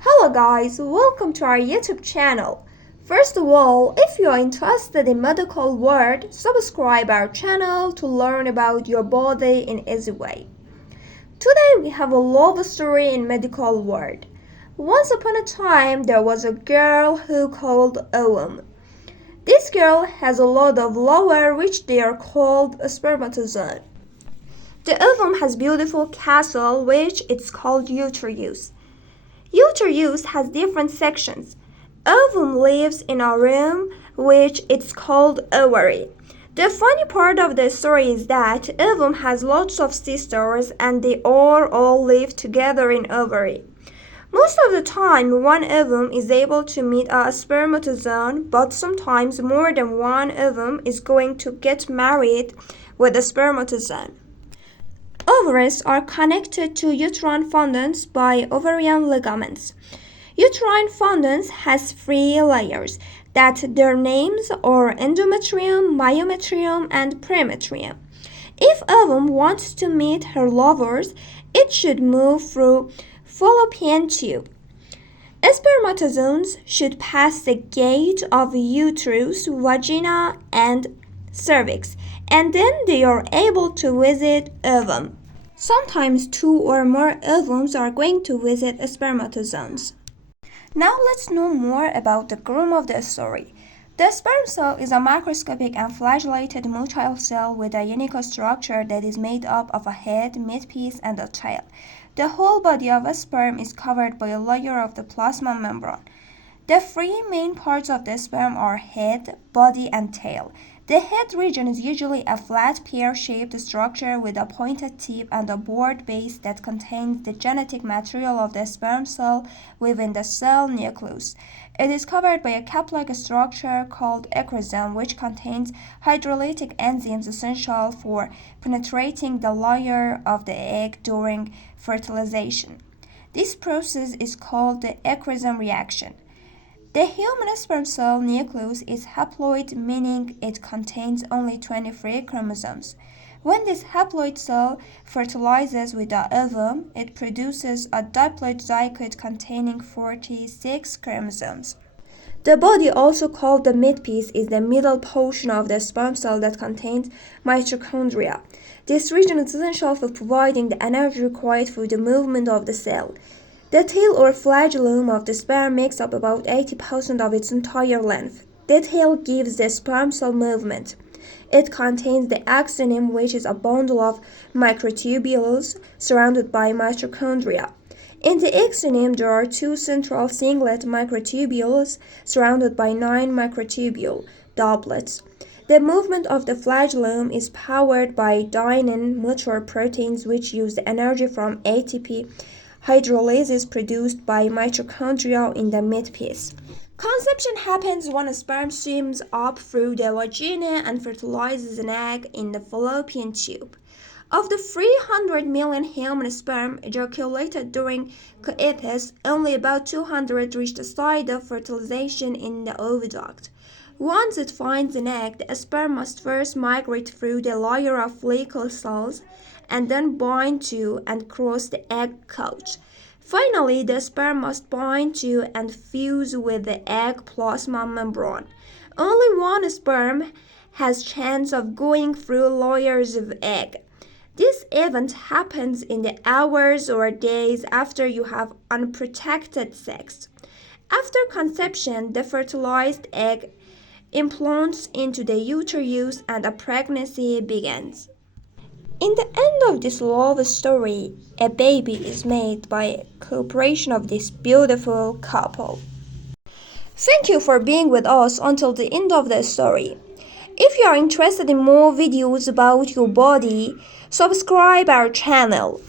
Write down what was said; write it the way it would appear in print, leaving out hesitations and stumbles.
Hello guys, welcome to our YouTube channel. First of all, if you are interested in medical world, subscribe our channel to learn about your body in easy way. Today we have a love story in medical world. Once upon a time there was a girl who called ovum. This girl has a lot of lower which they are called a spermatozoa. The ovum has beautiful castle which it's called uterus. Uterus has different sections. Ovum lives in a room which it's called ovary. The funny part of the story is that ovum has lots of sisters and they all live together in ovary. Most of the time, one ovum is able to meet a spermatozoa, but sometimes more than one ovum is going to get married with a spermatozoa. Ovaries are connected to uterine fundus by ovarian ligaments. Uterine fundus has three layers that their names are endometrium, myometrium, and premetrium. If ovum wants to meet her lovers, it should move through fallopian tube. Spermatozoans should pass the gate of uterus, vagina, and cervix, and then they are able to visit ovum. Sometimes two or more ovums are going to visit spermatozoans. Now let's know more about the groom of the story. The sperm cell is a microscopic and flagellated motile cell with a unique structure that is made up of a head, midpiece, and a tail. The whole body of a sperm is covered by a layer of the plasma membrane. The three main parts of the sperm are head, body, and tail. The head region is usually a flat pear-shaped structure with a pointed tip and a bored base that contains the genetic material of the sperm cell within the cell nucleus. It is covered by a cap-like structure called ecrysome, which contains hydrolytic enzymes essential for penetrating the layer of the egg during fertilization. This process is called the ecrysome reaction. The human sperm cell nucleus is haploid, meaning it contains only 23 chromosomes. When this haploid cell fertilizes with the ovum, it produces a diploid zygote containing 46 chromosomes. The body, also called the midpiece, is the middle portion of the sperm cell that contains mitochondria. This region is essential for providing the energy required for the movement of the cell. The tail or flagellum of the sperm makes up about 80% of its entire length. The tail gives the sperm cell movement. It contains the axoneme, which is a bundle of microtubules surrounded by mitochondria. In the axoneme, there are two central singlet microtubules surrounded by 9 microtubule doublets. The movement of the flagellum is powered by dynein motor proteins, which use the energy from ATP hydrolysis produced by mitochondria in the midpiece. Conception happens when a sperm swims up through the vagina and fertilizes an egg in the fallopian tube. Of the 300 million human sperm ejaculated during coitus, only about 200 reach the site of fertilization in the oviduct. Once it finds an egg, the sperm must first migrate through the layer of follicle cells and then bind to and cross the egg couch. Finally, the sperm must bind to and fuse with the egg plasma membrane. Only one sperm has chance of going through layers of egg. This event happens in the hours or days after you have unprotected sex. After conception, the fertilized egg implants into the uterus and a pregnancy begins. In the end of this love story, a baby is made by cooperation of this beautiful couple. Thank you for being with us until the end of the story. If you are interested in more videos about your body, subscribe our channel.